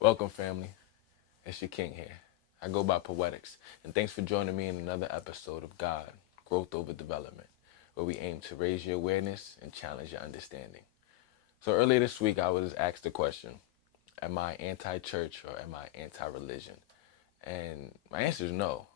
Welcome, family. It's your king here. I go by Poetics, and thanks for joining me in another episode of God, Growth Over Development, where we aim to raise your awareness and challenge your understanding. So earlier this week, I was asked the question, am I anti-church or am I anti-religion? And my answer is no.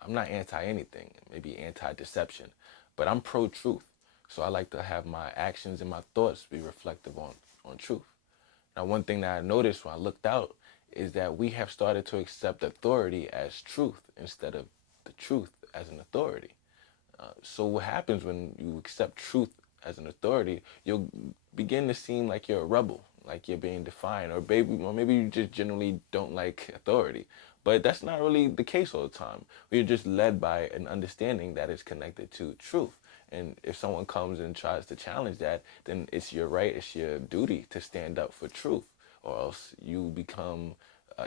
I'm not anti-anything, maybe anti-deception, but I'm pro-truth. So I like to have my actions and my thoughts be reflective on truth. Now, one thing that I noticed when I looked out is that we have started to accept authority as truth instead of the truth as an authority. So what happens when you accept truth as an authority, you'll begin to seem like you're a rebel, like you're being defiant, or maybe you just generally don't like authority. But that's not really the case all the time. We're just led by an understanding that is connected to truth. And if someone comes and tries to challenge that, then it's your right, it's your duty to stand up for truth, or else you become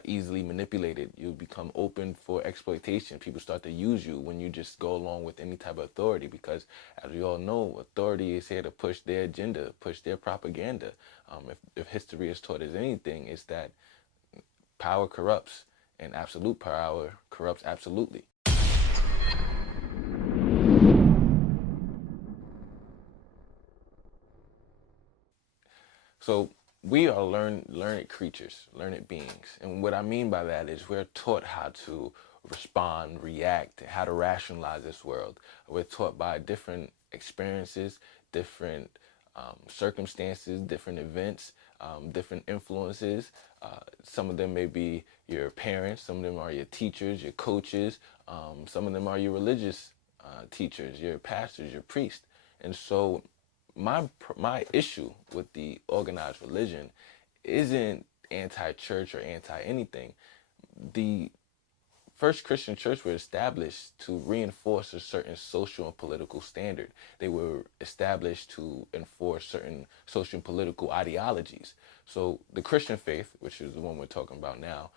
easily manipulated. You become open for exploitation. People start to use you when you just go along with any type of authority because, as we all know, authority is here to push their agenda, push their propaganda. If history is taught us anything, it's that power corrupts and absolute power corrupts absolutely. So we are learned creatures, learned beings. And what I mean by that is we're taught how to respond, react, how to rationalize this world. We're taught by different experiences, different circumstances, different events, different influences. Some of them may be your parents, some of them are your teachers, your coaches, some of them are your religious teachers, your pastors, your priests. And so my issue with the organized religion isn't anti-church or anti-anything. The first Christian church were established to reinforce a certain social and political standard. They were established to enforce certain social and political ideologies. So the Christian faith, which is the one we're talking about now,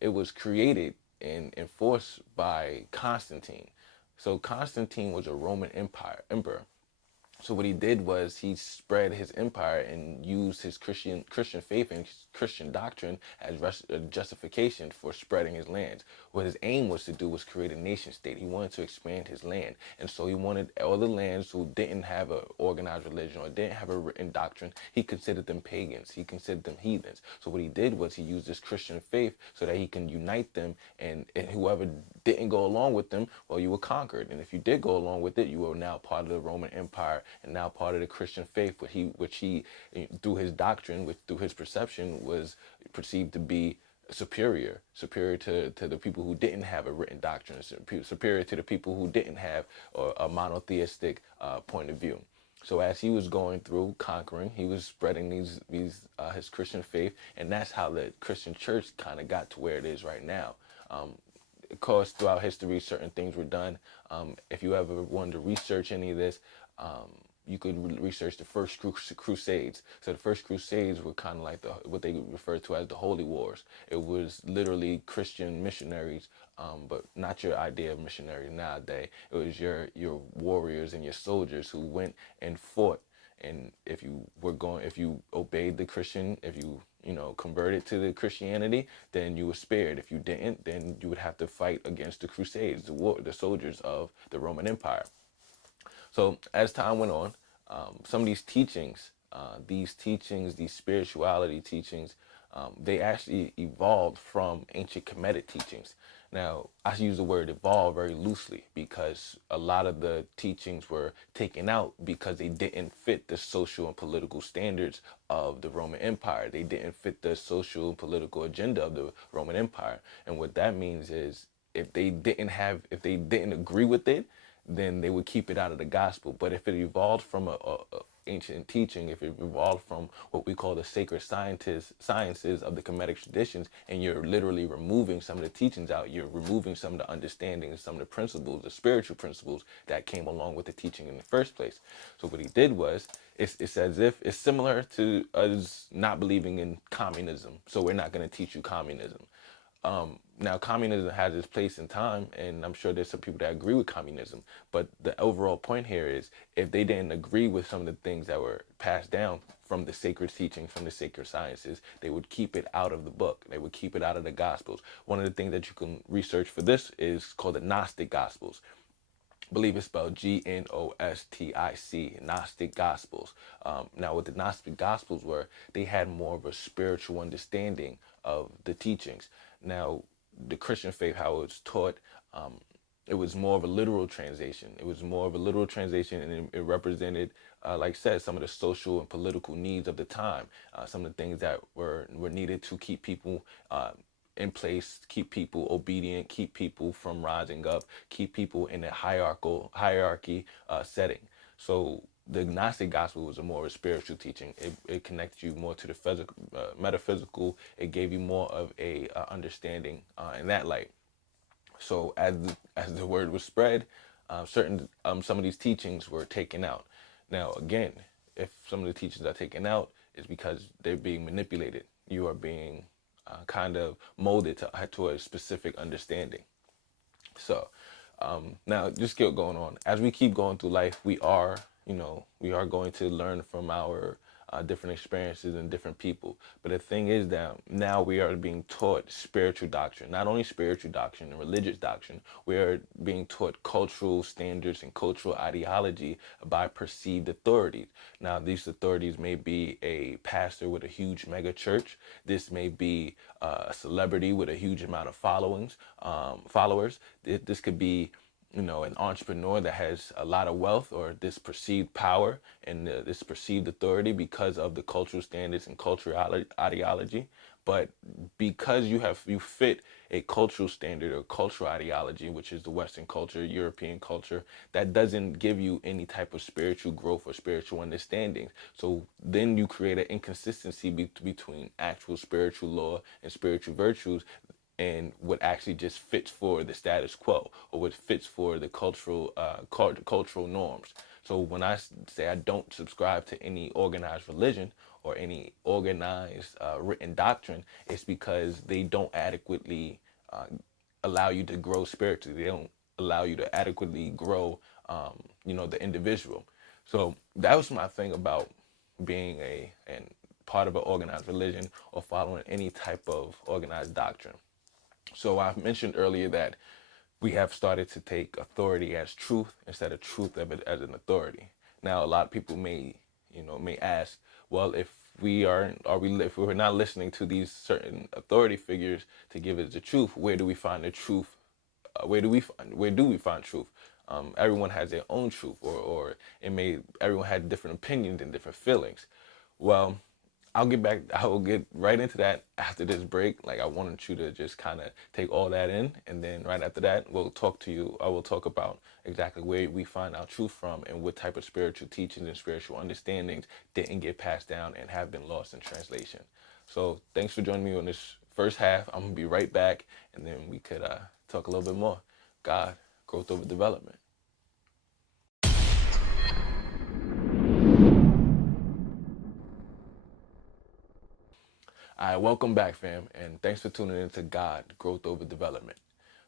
it was created and enforced by Constantine. So Constantine was a Roman Empire emperor. So what he did was he spread his empire and used his Christian faith and Christian doctrine as justification for spreading his lands. What his aim was to do was create a nation state. He wanted to expand his land, and so he wanted all the lands who didn't have an organized religion or didn't have a written doctrine. He considered them pagans. He considered them heathens. So what he did was he used this Christian faith so that he can unite them, and whoever didn't go along with them, well, you were conquered. And if you did go along with it, you were now part of the Roman Empire and now part of the Christian faith, which he through his doctrine, which through his perception was perceived to be superior to the people who didn't have a written doctrine, superior to the people who didn't have a monotheistic point of view. So as he was going through conquering, he was spreading these his Christian faith, and that's how the Christian church kind of got to where it is right now. Of course, throughout history, certain things were done. If you ever wanted to research any of this, you could research the first crusades. So the first crusades were kind of like what they refer to as the holy wars. It was literally Christian missionaries, but not your idea of missionary nowadays. It was your warriors and your soldiers who went and fought. And if you obeyed the Christian, if you converted to the Christianity, then you were spared. If you didn't, then you would have to fight against the Crusades, the soldiers of the Roman Empire. So as time went on, some of these spirituality teachings, they actually evolved from ancient Kemetic teachings. Now, I use the word evolve very loosely because a lot of the teachings were taken out because they didn't fit the social and political standards of the Roman Empire. They didn't fit the social and political agenda of the Roman Empire. And what that means is if they didn't agree with it, then they would keep it out of the gospel. But if it evolved from a ancient teaching, if it evolved from what we call the sacred sciences of the Kemetic traditions, and you're literally removing some of the teachings out, you're removing some of the understandings, some of the principles, the spiritual principles that came along with the teaching in the first place. So what he did was, it's as if it's similar to us not believing in communism. So we're not going to teach you communism. Now, communism has its place in time, and I'm sure there's some people that agree with communism. But the overall point here is if they didn't agree with some of the things that were passed down from the sacred teachings, from the sacred sciences. They would keep it out of the book. They would keep it out of the Gospels. One of the things that you can research for this is called the Gnostic Gospels. I believe it's spelled Gnostic, Gnostic Gospels. Now, what the Gnostic Gospels were, they had more of a spiritual understanding of the teachings. Now, the Christian faith, how it was taught, it was more of a literal translation. It was more of a literal translation, and it represented, like I said, some of the social and political needs of the time, some of the things that were needed to keep people in place, keep people obedient, keep people from rising up, keep people in a hierarchy setting. So the Gnostic gospel was a more spiritual teaching. It connected you more to the physical, metaphysical. It gave you more of a understanding in that light. So as the word was spread, certain some of these teachings were taken out. Now again, if some of the teachings are taken out, it's because they're being manipulated. You are being kind of molded to a specific understanding. So now just keep going on. As we keep going through life, we are going to learn from our different experiences and different people. But the thing is that now we are being taught spiritual doctrine, not only spiritual doctrine and religious doctrine, we are being taught cultural standards and cultural ideology by perceived authorities. Now, these authorities may be a pastor with a huge mega church. This may be a celebrity with a huge amount of followers. This could be an entrepreneur that has a lot of wealth, or this perceived power and this perceived authority because of the cultural standards and cultural ideology. But because you fit a cultural standard or cultural ideology, which is the Western culture, European culture, that doesn't give you any type of spiritual growth or spiritual understanding. So then you create an inconsistency between actual spiritual law and spiritual virtues, and what actually just fits for the status quo, or what fits for the cultural norms. So when I say I don't subscribe to any organized religion or any organized written doctrine, it's because they don't adequately uh, allow you to grow spiritually. They don't allow you to adequately grow, the individual. So that was my thing about being a and part of an organized religion or following any type of organized doctrine. So I mentioned earlier that we have started to take authority as truth instead of truth as an authority. Now, a lot of people may ask, well, if we're not listening to these certain authority figures to give us the truth, where do we find the truth? Where do we find truth? Everyone has their own truth, or everyone had different opinions and different feelings. Well, I will get right into that after this break. Like, I wanted you to just kind of take all that in, and then right after that, I will talk about exactly where we find our truth from and what type of spiritual teachings and spiritual understandings didn't get passed down and have been lost in translation. So thanks for joining me on this first half. I'm gonna be right back, and then we could talk a little bit more. God, growth over development. All right, welcome back, fam, and thanks for tuning in to God, Growth Over Development.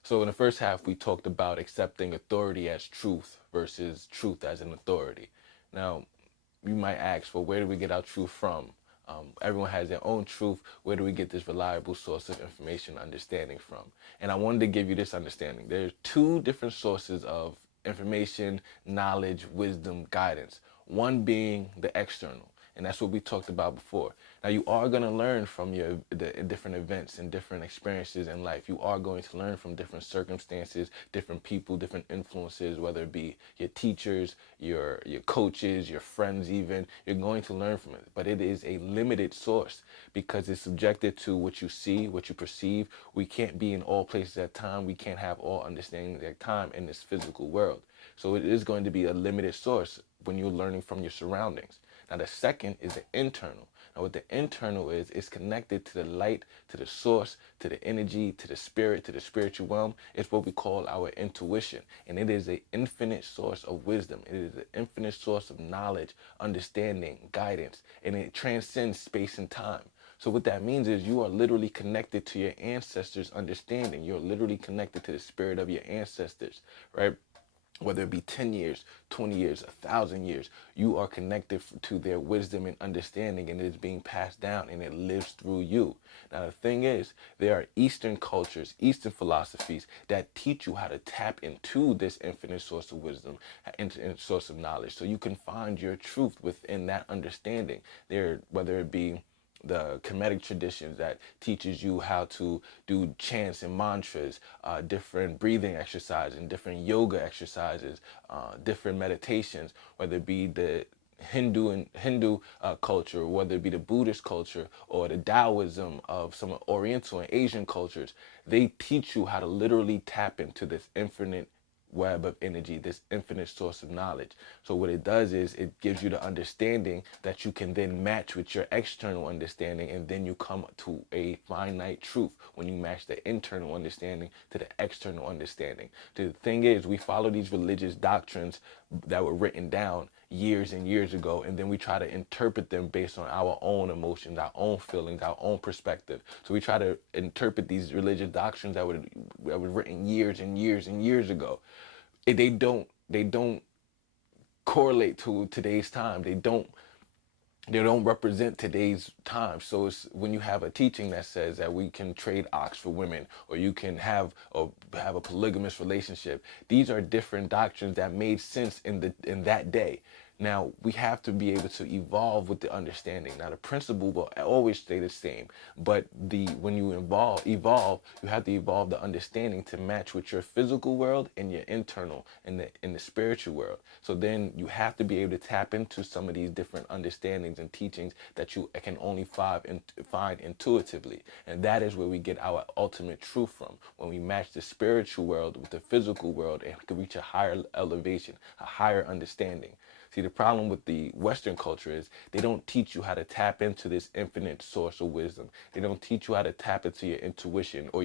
So, in the first half, we talked about accepting authority as truth versus truth as an authority. Now, you might ask, well, where do we get our truth from? Everyone has their own truth. Where do we get this reliable source of information understanding from? And I wanted to give you this understanding. There's two different sources of information, knowledge, wisdom, guidance. One being the external, and that's what we talked about before. Now, you are going to learn from the different events and different experiences in life. You are going to learn from different circumstances, different people, different influences, whether it be your teachers, your coaches, your friends even. You're going to learn from it. But it is a limited source because it's subjected to what you see, what you perceive. We can't be in all places at time. We can't have all understanding at time in this physical world. So it is going to be a limited source when you're learning from your surroundings. Now, the second is the internal. Now, what the internal is, it's connected to the light, to the source, to the energy, to the spirit, to the spiritual realm. It's what we call our intuition. And it is an infinite source of wisdom. It is an infinite source of knowledge, understanding, guidance, and it transcends space and time. So what that means is you are literally connected to your ancestors' understanding. You're literally connected to the spirit of your ancestors, right? whether it be 10 years, 20 years, 1,000 years, you are connected to their wisdom and understanding, and it is being passed down and it lives through you. Now, the thing is, there are Eastern cultures, Eastern philosophies that teach you how to tap into this infinite source of wisdom and source of knowledge, so you can find your truth within that understanding. There, whether it be the Kemetic traditions that teaches you how to do chants and mantras, different breathing exercises, and different yoga exercises, different meditations, whether it be the Hindu culture, whether it be the Buddhist culture or the Taoism of some Oriental and Asian cultures. They teach you how to literally tap into this infinite web of energy, this infinite source of knowledge. So what it does is it gives you the understanding that you can then match with your external understanding, and then you come to a finite truth when you match the internal understanding to the external understanding. The thing is, we follow these religious doctrines that were written down years and years ago, and then we try to interpret them based on our own emotions, our own feelings, our own perspective. So we try to interpret these religious doctrines that were written years and years and years ago. They don't correlate to today's time. They don't represent today's time. So it's when you have a teaching that says that we can trade ox for women, or you can have a polygamous relationship. These are different doctrines that made sense in that day. Now we have to be able to evolve with the understanding. Now the principle will always stay the same, but the when you evolve, you have to evolve the understanding to match with your physical world and your internal and the spiritual world. So then you have to be able to tap into some of these different understandings and teachings that you can only find intuitively, and that is where we get our ultimate truth from. When we match the spiritual world with the physical world and can reach a higher elevation, a higher understanding. See, the problem with the Western culture is they don't teach you how to tap into this infinite source of wisdom. They don't teach you how to tap into your intuition, or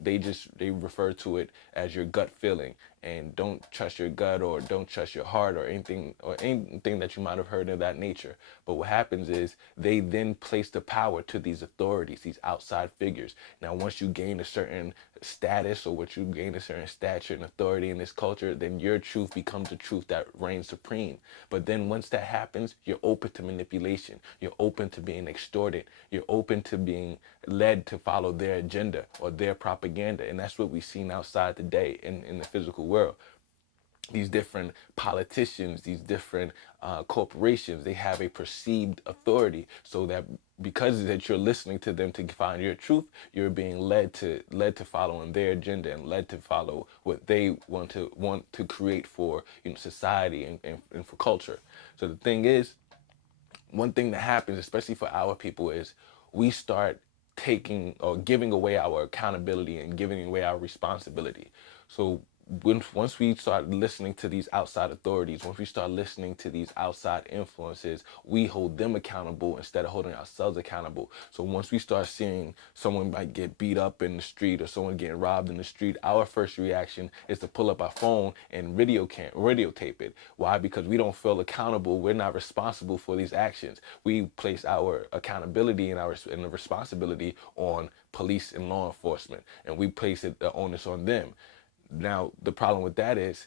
they refer to it as your gut feeling. And don't trust your gut, or don't trust your heart, or anything that you might have heard of that nature. But what happens is they then place the power to these authorities, these outside figures. Now, once you gain a certain status, or once you gain a certain stature and authority in this culture, then your truth becomes the truth that reigns supreme. But then once that happens, you're open to manipulation. You're open to being extorted. You're open to being led to follow their agenda or their propaganda. And that's what we've seen outside today in the physical world. These different politicians, these different corporations, they have a perceived authority, so that because that you're listening to them to find your truth, you're being led to follow in their agenda, and led to follow what they want to create for society and for culture. So the thing is, one thing that happens, especially for our people, is we start taking or giving away our accountability and giving away our responsibility. So once we start listening to these outside authorities, once we start listening to these outside influences, we hold them accountable instead of holding ourselves accountable. So once we start seeing someone might get beat up in the street, or someone getting robbed in the street, our first reaction is to pull up our phone and videotape it. Why? Because we don't feel accountable. We're not responsible for these actions. We place our accountability and the responsibility on police and law enforcement, and we place the onus on them. Now, the problem with that is,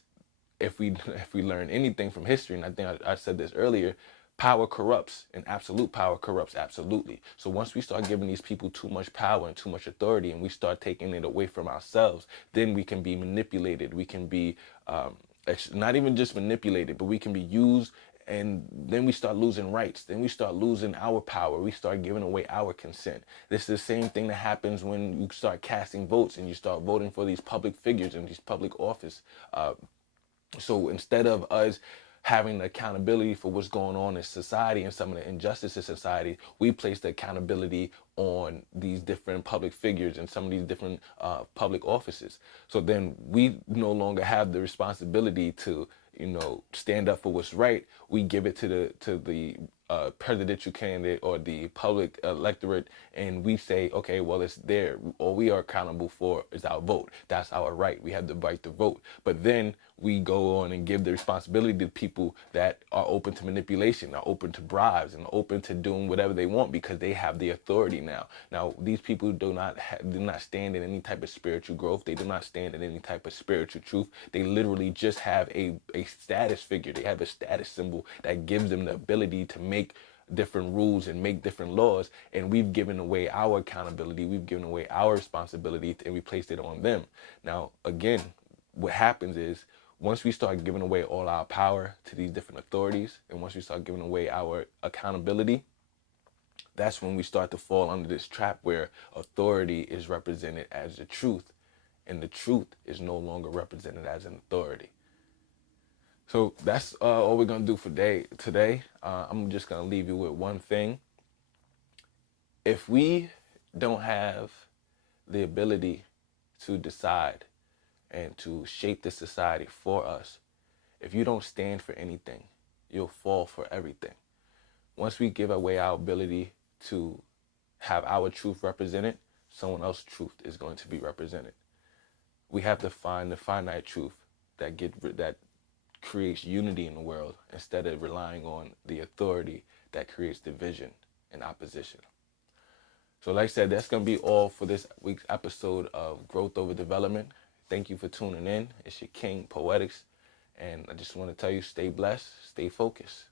if we if we learn anything from history, and I think I said this earlier, power corrupts, and absolute power corrupts absolutely. So once we start giving these people too much power and too much authority, and we start taking it away from ourselves, then we can be manipulated. We can be not even just manipulated, but we can be used, and then we start losing rights. Then we start losing our power. We start giving away our consent. This is the same thing that happens when you start casting votes and you start voting for these public figures in these public office. So instead of us having the accountability for what's going on in society and some of the injustices in society, we place the accountability on these different public figures and some of these different public offices. So then we no longer have the responsibility to stand up for what's right, we give it to the presidential candidate or the public electorate, and we say, okay, well, it's there. All we are accountable for is our vote. That's our right. We have the right to vote. But then we go on and give the responsibility to people that are open to manipulation, are open to bribes, and open to doing whatever they want because they have the authority now. Now, these people do not stand in any type of spiritual growth. They do not stand in any type of spiritual truth. They literally just have a status figure. They have a status symbol that gives them the ability to make different rules and make different laws, and we've given away our accountability, we've given away our responsibility, and we placed it on them. Now, again, what happens is once we start giving away all our power to these different authorities, and once we start giving away our accountability, that's when we start to fall under this trap where authority is represented as the truth, and the truth is no longer represented as an authority. So that's all we're going to do for today. I'm just going to leave you with one thing. If we don't have the ability to decide and to shape the society for us, if you don't stand for anything, you'll fall for everything. Once we give away our ability to have our truth represented, someone else's truth is going to be represented. We have to find the finite truth that creates unity in the world instead of relying on the authority that creates division and opposition. So like I said, that's going to be all for this week's episode of Growth Over Development. Thank you for tuning in. It's your King Poetics. And I just want to tell you, stay blessed, stay focused.